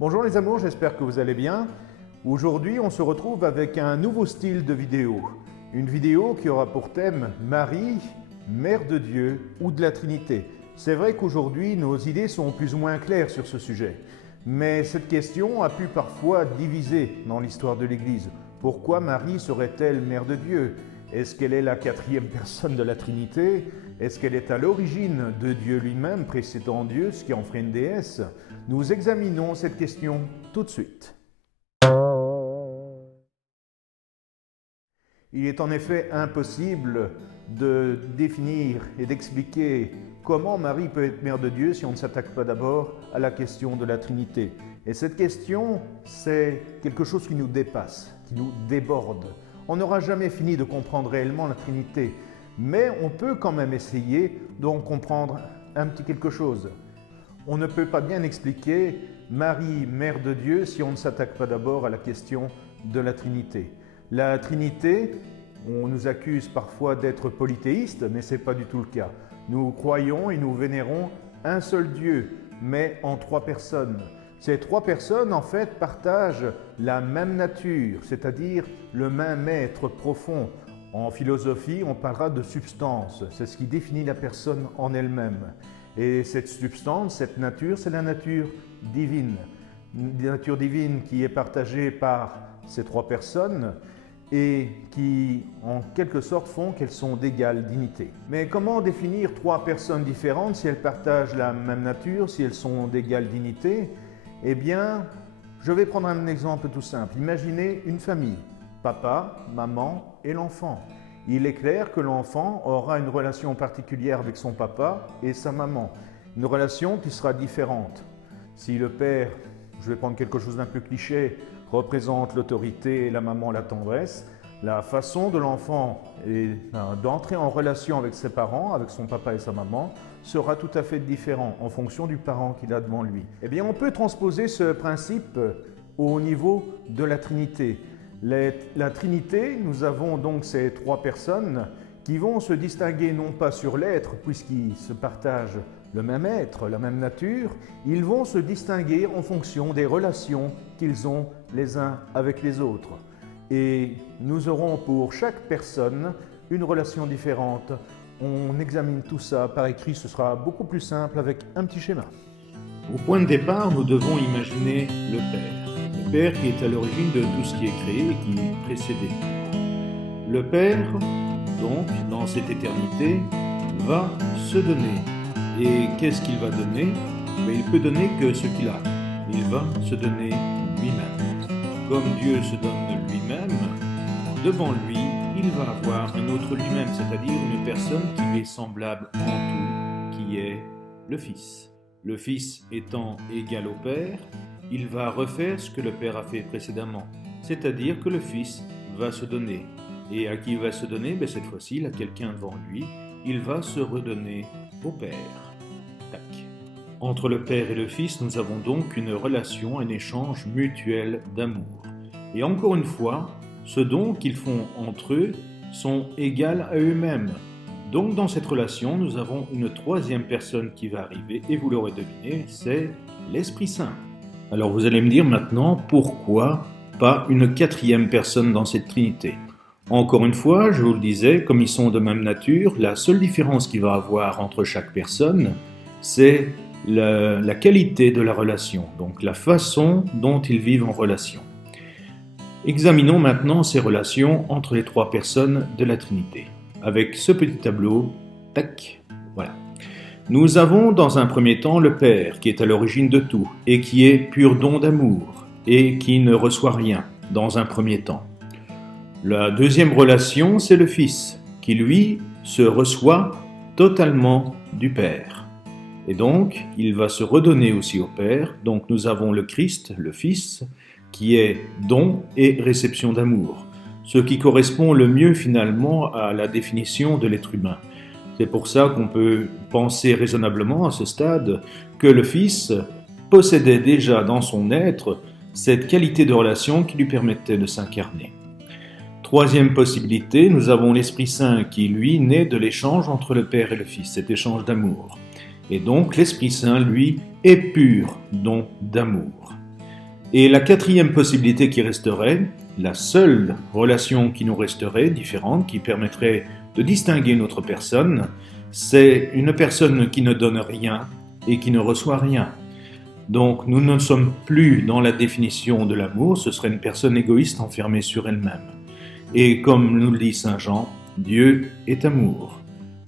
Bonjour les amours, j'espère que vous allez bien. Aujourd'hui, on se retrouve avec un nouveau style de vidéo. Une vidéo qui aura pour thème Marie, Mère de Dieu ou de la Trinité. C'est vrai qu'aujourd'hui, nos idées sont plus ou moins claires sur ce sujet. Mais cette question a pu parfois diviser dans l'histoire de l'Église. Pourquoi Marie serait-elle Mère de Dieu? Est-ce qu'elle est la quatrième personne de la Trinité? Est-ce qu'elle est à l'origine de Dieu lui-même, précédant Dieu, ce qui en ferait une déesse? Nous examinons cette question tout de suite. Il est en effet impossible de définir et d'expliquer comment Marie peut être Mère de Dieu si on ne s'attaque pas d'abord à la question de la Trinité. Et cette question, c'est quelque chose qui nous dépasse, qui nous déborde. On n'aura jamais fini de comprendre réellement la Trinité, mais on peut quand même essayer d'en comprendre un petit quelque chose. On ne peut pas bien expliquer Marie, Mère de Dieu, si on ne s'attaque pas d'abord à la question de la Trinité. La Trinité, on nous accuse parfois d'être polythéistes, mais ce n'est pas du tout le cas. Nous croyons et nous vénérons un seul Dieu, mais en trois personnes. Ces trois personnes, en fait, partagent la même nature, c'est-à-dire le même être profond. En philosophie, on parlera de substance, c'est ce qui définit la personne en elle-même. Et cette substance, cette nature, c'est la nature divine. Une nature divine qui est partagée par ces trois personnes et qui, en quelque sorte, font qu'elles sont d'égale dignité. Mais comment définir trois personnes différentes si elles partagent la même nature, si elles sont d'égale dignité? Eh bien, je vais prendre un exemple tout simple. Imaginez une famille, papa, maman et l'enfant. Il est clair que l'enfant aura une relation particulière avec son papa et sa maman, une relation qui sera différente. Si le père, je vais prendre quelque chose d'un peu cliché, représente l'autorité et la maman la tendresse, la façon de l'enfant d'entrer en relation avec ses parents, avec son papa et sa maman, sera tout à fait différent en fonction du parent qu'il a devant lui. Eh bien, on peut transposer ce principe au niveau de la Trinité. La Trinité, nous avons donc ces trois personnes qui vont se distinguer non pas sur l'être, puisqu'ils se partagent le même être, la même nature, ils vont se distinguer en fonction des relations qu'ils ont les uns avec les autres. Et nous aurons pour chaque personne une relation différente. On examine tout ça par écrit, ce sera beaucoup plus simple avec un petit schéma. Au point de départ, nous devons imaginer le Père. Le Père qui est à l'origine de tout ce qui est créé et qui précédait. Le Père, donc, dans cette éternité, va se donner. Et qu'est-ce qu'il va donner? Il peut donner que ce qu'il a. Il va se donner lui-même. Comme Dieu se donne lui-même, devant lui, il va avoir un autre lui-même, c'est-à-dire une personne qui lui est semblable en tout, qui est le Fils. Le Fils étant égal au Père, il va refaire ce que le Père a fait précédemment, c'est-à-dire que le Fils va se donner. Et à qui il va se donner? Cette fois-ci, il a quelqu'un devant lui, il va se redonner au Père. Tac. Entre le Père et le Fils, nous avons donc une relation, un échange mutuel d'amour. Et encore une fois, ce don qu'ils font entre eux sont égales à eux-mêmes. Donc dans cette relation, nous avons une troisième personne qui va arriver, et vous l'aurez deviné, c'est l'Esprit Saint. Alors vous allez me dire maintenant, pourquoi pas une quatrième personne dans cette Trinité? Encore une fois, je vous le disais, comme ils sont de même nature, la seule différence qu'il va avoir entre chaque personne, c'est la qualité de la relation, donc la façon dont ils vivent en relation. Examinons maintenant ces relations entre les trois personnes de la Trinité. Avec ce petit tableau, tac, voilà. Nous avons dans un premier temps le Père qui est à l'origine de tout et qui est pur don d'amour et qui ne reçoit rien dans un premier temps. La deuxième relation, c'est le Fils qui lui se reçoit totalement du Père. Et donc, il va se redonner aussi au Père. Donc nous avons le Christ, le Fils, qui est don et réception d'amour. Ce qui correspond le mieux finalement à la définition de l'être humain. C'est pour ça qu'on peut penser raisonnablement à ce stade que le Fils possédait déjà dans son être cette qualité de relation qui lui permettait de s'incarner. Troisième possibilité, nous avons l'Esprit Saint qui, lui, naît de l'échange entre le Père et le Fils, cet échange d'amour. Et donc l'Esprit Saint, lui, est pur don d'amour. Et la quatrième possibilité qui resterait, la seule relation qui nous resterait, différente, qui permettrait de distinguer notre personne, c'est une personne qui ne donne rien et qui ne reçoit rien. Donc nous ne sommes plus dans la définition de l'amour, ce serait une personne égoïste enfermée sur elle-même. Et comme nous le dit Saint Jean, Dieu est amour.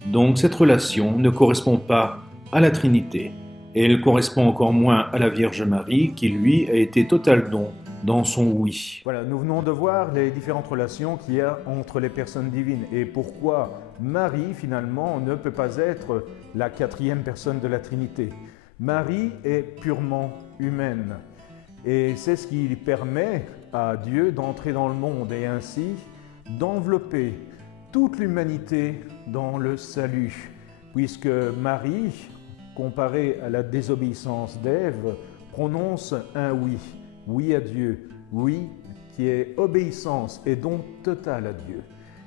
Donc cette relation ne correspond pas à la Trinité. Et elle correspond encore moins à la Vierge Marie, qui lui a été total don dans son oui. Voilà, nous venons de voir les différentes relations qu'il y a entre les personnes divines et pourquoi Marie, finalement, ne peut pas être la quatrième personne de la Trinité. Marie est purement humaine et c'est ce qui permet à Dieu d'entrer dans le monde et ainsi d'envelopper toute l'humanité dans le salut, puisque Marie, comparée à la désobéissance d'Ève, prononce un oui, oui à Dieu, oui qui est obéissance et don total à Dieu.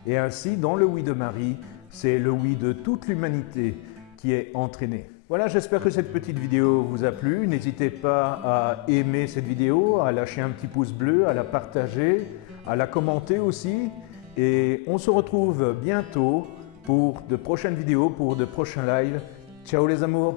Et ainsi, dans le oui de Marie, c'est le oui de toute l'humanité qui est entraîné. Voilà, j'espère que cette petite vidéo vous a plu. N'hésitez pas à aimer cette vidéo, à lâcher un petit pouce bleu, à la partager, à la commenter aussi. Et on se retrouve bientôt pour de prochaines vidéos, pour de prochains lives. Ciao les amours!